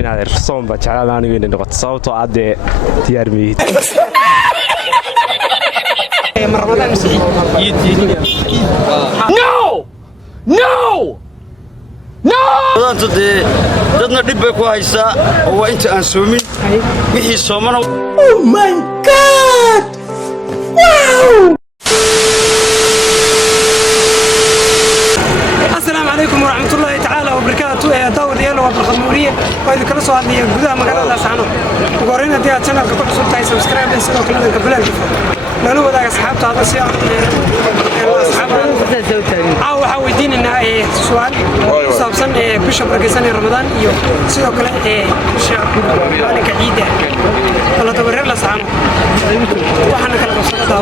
inaad irsoon ba jeclaan anigu inay noqoto sababtoo aad diyaar meeyid Ramadan Saciid Ramadan today dadna dib bay ku haysaa oo waa inta aan soomin wixii soomana Oh my god wow Assalamu alaykum wa rahmatullahi ta'ala wa barakatuh dawr yelo wa barqamuriye oo idin kala soo hadlaya gudaha magaalada Laascaano ugu horreyn hadii aad channelka ku cusub tahay subscribe iyo sidoo kale ka bilaal nala wadaag asxaabtaada si aan waxa weydiinanaa su'aal ku saabsan bisha barakeysan ee Ramadaan iyo sidoo kale maalinka ciida wala tabareer Laascaano waxaana kala qabsadaa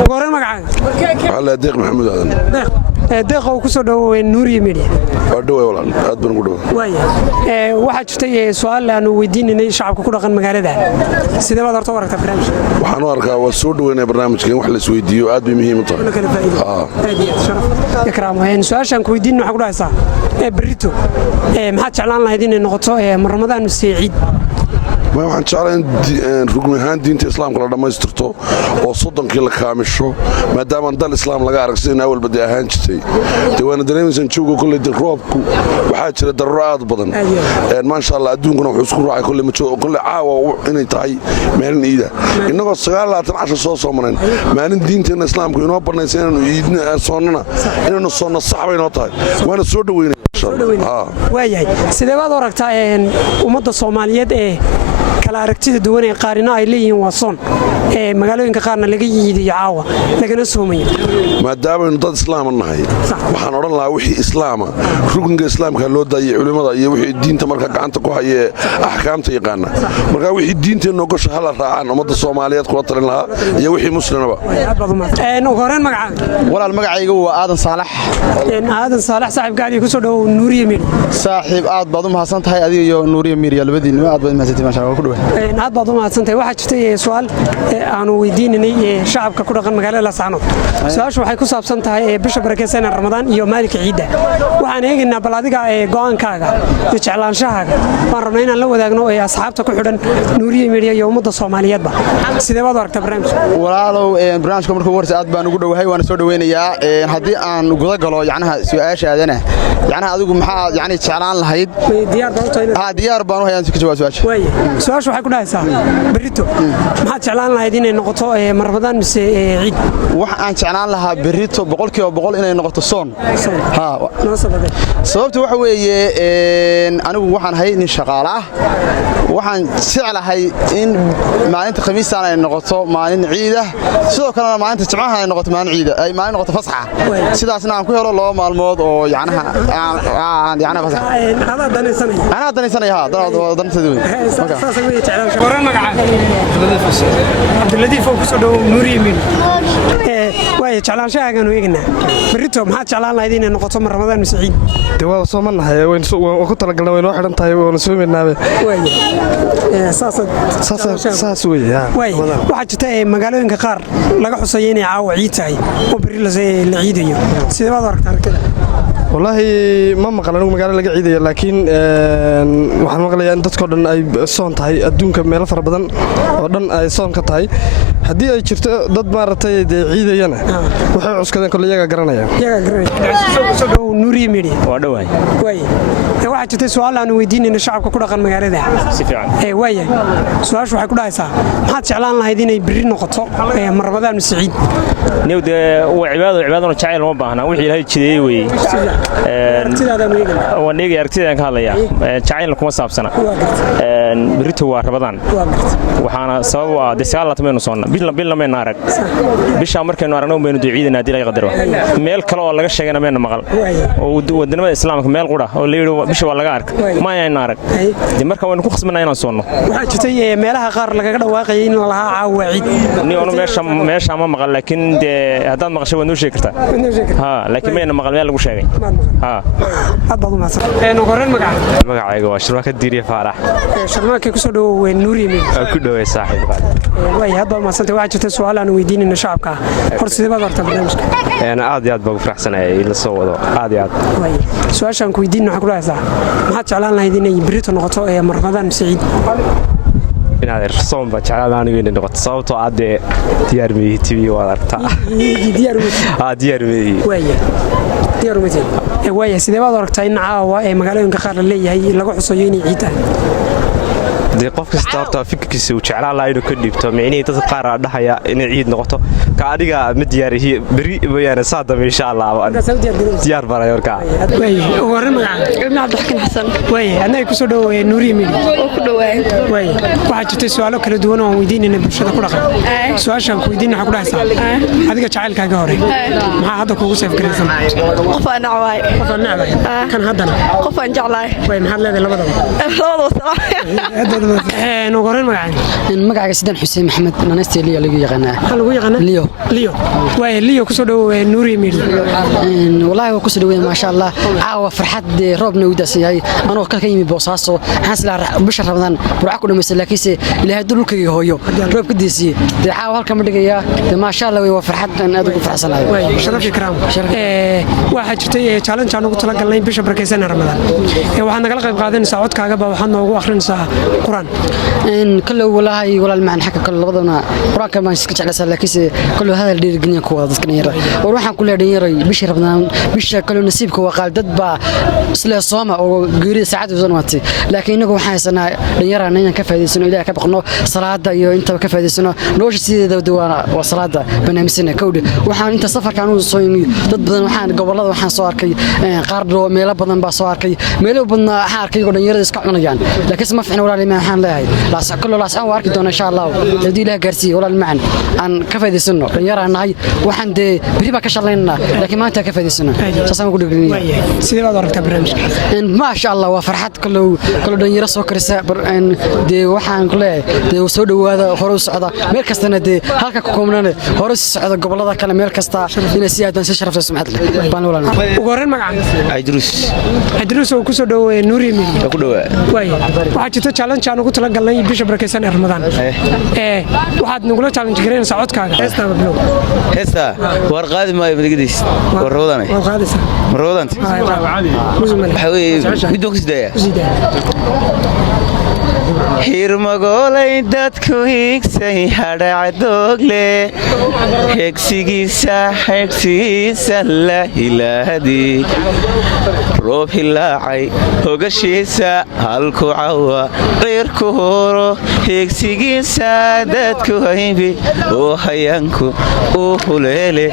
ugu horreyn magacaaga على ديق محمد عدن deeq oo ku soo dhaweeyay Nuuriye Media wadhow walaan aad baan ugu dhaw waxa jirtay su'aal aan weydiinay shacabka ku dhaqan magaalada sidee baad horta waragtaa barnaamijka waxaan u arkaa waa soo dhaweynaa barnaamijkan wax la isweydiiyo aad bay muhiim u tahay ikraam su'aashan ku weydiin waxa ku dhahaysaa berrito maxaad jeclaan lahayd inay noqoto Ramadaan Saciid ما waxaan jeclahay in rugmi ahaan diinta islaamka la dhamaystirto oo soddonkii la kaamisho maadaama dal islaam laga aragsan in awal badi ahaan jirtay tawana dareemaysan joogo kulli roobku waxaa jira darro aad badan ma sha Allah adduunkuna wuxuu isku raacay kulli ma joogo kulli caawa inay tahay maalin iida inagoo 29 soo soomaneen maalin diinteena islaamku inoo banaysan inuu iidna soonana inuu soono saxba inoo tahay waana soo dhaweynaa waayahay sidee baad aragtaa ummadda Soomaaliyeed kala aragtida duwan ee qaarina ay leeyihiin waa soon magaalooyinka qaarna laga yiidiyo caawa lagana soomayo maadaama aynu dad islaam nahay waxaan oran lahaa wixii islaama rukunka islaamka loo daayay culimada iyo wixii diinta marka gacanta ku hayay ahkaamta yaqaana marka wixii diinteena ogasho hal raacaan ummadda Soomaaliyeed kula talin lahaa iyo wixii muslimaba ugu horreyn magacaaga walaal magacayga waa Aadan Saalax saaxiibkaaga ku soo dhaw Nuuriye Media saaxiib aad baad u mahadsan tahay adiga iyo Nuuriye Media labadiinaba aad baad mahadsantahay ma sha Allah ku dhaw aad baad u mahadsantahay waxa jirtay su'aal aan weydiinay shacabka ku dhaqan magaalada Laascaano su'aashu waxay ku saabsan tahay bisha barakeysan ee Ramadaan iyo maalinka ciida waxaan eegaynaa bal adiga go'aankaaga iyo jeclaanshahaaga waan rabnaa inaan la wadaagno asxaabta ku xidhan Nuuriye Media iyo ummadda Soomaaliyeedba sidee baad aragtaa barnaamijka walaalow barnaamijka markuu warsi aad baan ugu dhawahay waan soo dhaweynayaa hadii aan guda galo yacnaha su'aashaadana yacnaha adigu maxaa yacni jeclaan lahayd diyaar baan u hayaan si ka jawaab su'aashu waxay ku dhahaysaa berrito maxaad jeclaan lahayd inay noqoto Ramadaan mise ciid wax aan jeclaan lahaa berrito 100% inay noqoto soon sababtu waxa weeye anigu waxaan ahay nin shaqaale ah waxaan jeclahay in maalinta khamiistan ay noqoto maalin ciid ah sidoo kale maalinta jimcaha ay noqoto maalin ciid ay maalin noqoto fasaxa sidaasna aan ku helo 2 maalmood oo yacnaha fasax ana danaysanaya Abduladiif oo ku soo dhaw Nuuriye Media way jeclaanshahaaga eegnaa berrito maxaad jeclaan lahayd inay noqoto Ramadaan Saciid waa soomanahay waan ku talagalnay way noo xiran tahay waan soomeynaa saas waxa jirta magaalooyinka qaar laga xusayo inay caawa ciid tahay oo berri la ciidayo sidee baad aragtaa والله ما مقال أنا مقال لقى عيدية لكن وحنا مقال يعني تذكر أن أي صون تاي أدون كمية فربضن ودن أي صون كتاي هدي أي شفت ضد مرتين عيدية أنا وحوس كذا كل يجا قرنا Nuuriye Media وادواي واي واحد جت سؤال أنا ويدين إن الشعب كله قن مقالة ده سفيان واي سؤال شو حيكون هاي سا ما تشعلان هيدين يبرين نقطة Ramadaan Saciid نيود وعبادة نشعل ما بهنا وحي هاي كذي وي ونيجي أرتدي أنك هلا يا شعيل لكم صعب سنة بريتو Ramadaan وحنا سوا دسالة تمنو صونا بيلا من نارك بيش أمريكا نارنا وبينو عيدنا دي لا يقدروا ميل كلا ولا شيء أنا من مقال ودنا الإسلام ميل قرا واللي بيش ولا قارك ما يعني نارك دي مركا ونكون خصمنا هنا صونا وحشتي ميلها قار لقى كده واقعين لها عوعيد نيونو ماشي ما مقال لكن هذا مقال شو ندوش كرتا ها لكن ما مقال ميل وش شيء ها هذا ما صار نقارن مقال شرمك الديري فارح شرمك كسر Nuuriye Media ku dhaw saaxiib way hadba ma santa waxa jirta su'aal aan weydiinayna shacabka hor sidee baad aragtaa barnaamijka aad iyo aad baan u faraxsanahay in la soo wado aad iyo aad way su'aashan ku weydiin waxa ku dhahaysaa maxaad jeclaan lahayd inay berito noqoto Ramadaan mise ciid inaad soon ba jeclaan anigu inay noqoto sababtoo ah dee diyaar meeyay TV waad aragtaa diyaar meeyay waaya sidee baad aragtaa in caawa magaalooyinka qaar la leeyahay lagu xusayo inay ciid tahay dee qof kasta horta fikirkiisa uu jeclaan lahaa inuu ka dhiibto micnihii dadka qaar aa dhahaya inay ciid noqoto ka adiga ma diyaarihi beri mooyaane saadama insha allah diyaar baray warkaa waran magaca Cabdixakiin Xasan anay ku soo dhaweeyay Nuuriye Mili oo ku dhawaay waxaa jirtay su'aalo kala duwan oo weydiinayna bulshada ku dhaqan su'aashan ku weydiin waxa ku dhahaysaa adiga jacaylkaaga hore maxaa hadda kugu seef garaysan qof aan nacay kan haddana qof aan jeclahay maxaad leedahay labadaba magacayga Sidaan Xuseen Maxamed nanasti Liyo lagu yaqaanaa Liyo ku soo dhaweeyay Nuuriye Mili wallahi waa ku soo dhaweeyay ma sha Allah caawa farxad roobna u daasiyay anoo ka yimi Boosaaso xasla bisha Ramadaan burca ku dhameysay laakiinse Ilaahay dhulkayga hooyo roob ka deesiyay caawa halka ma dhigaya ma sha Allah waa farxad aad ugu faraxsanahay sharafii karaam waxa jirtay challenge aan ugu talagalnay bisha barakeysan Ramadaan waxaan nagala qayb qaadanaysaa codkaaga ba waxaan noogu akhrinaysaa Quraan كله والله ولا المعنى حكى كل لبضنا قرآن كمان سكتش على سلاكيس كله هذا اللي يرجعني كوا ضد كنيرة وروحنا كله دنيرة بشر بدنا بشر كله نصيب كوا قال ضد با سلا صامة أو جوري ساعات وزنواتي لكن إنكم حاسنا دنيرة إننا كيف هذه السنة إذا كبقنا صلاة يو أنت كيف هذه السنة لوش سيد دوانا وصلاة بنامسنا كودي وحنا أنت سفر كانوا صايمين ضد بدنا وحنا قبل الله وحنا صار كي قارد ميلا بدنا بصار كي ميلا بدنا حار كي دنيرة يسكعنا يعني لكن ما فينا ولا ما حنا لاهي كله لاسان واركي دون إن شاء الله تدي لها قرسي ولا المعنى عن كفاية السنة يرى نهاي وحن دي بريبا كشلنا لكن ما أنت كفاية السنة ساسا نقول لك سيدي بعد ورك برنامج ما شاء الله وفرحت كله دون يرسو كرسا إن دي وحن كله دي وسود وهذا خروج صعدة ميل كستنا دي هالك كومنا خروج صعدة قبل هذا كلام ميل كستا من السيادة نسشرف سمعت له بانولا وقارن معك عيدروس وكسر دو نوري مين واحد تشالنج أنا قلت لك قال bisha barakeysan Ramadaan waxaad nagula challenge gareynaysaa codkaaga heesta blo heesta war qaadi maayo midagdiis war Ramadaan waxa weeye midoo kisdaya hirmagolay dadku higsay hadhacdoogle hegsigiisa la hilaadi roob hilaacay hogashiisa halku cawa qeyrku horo hegsigiisa dadku haybi oo hayanku oo huleele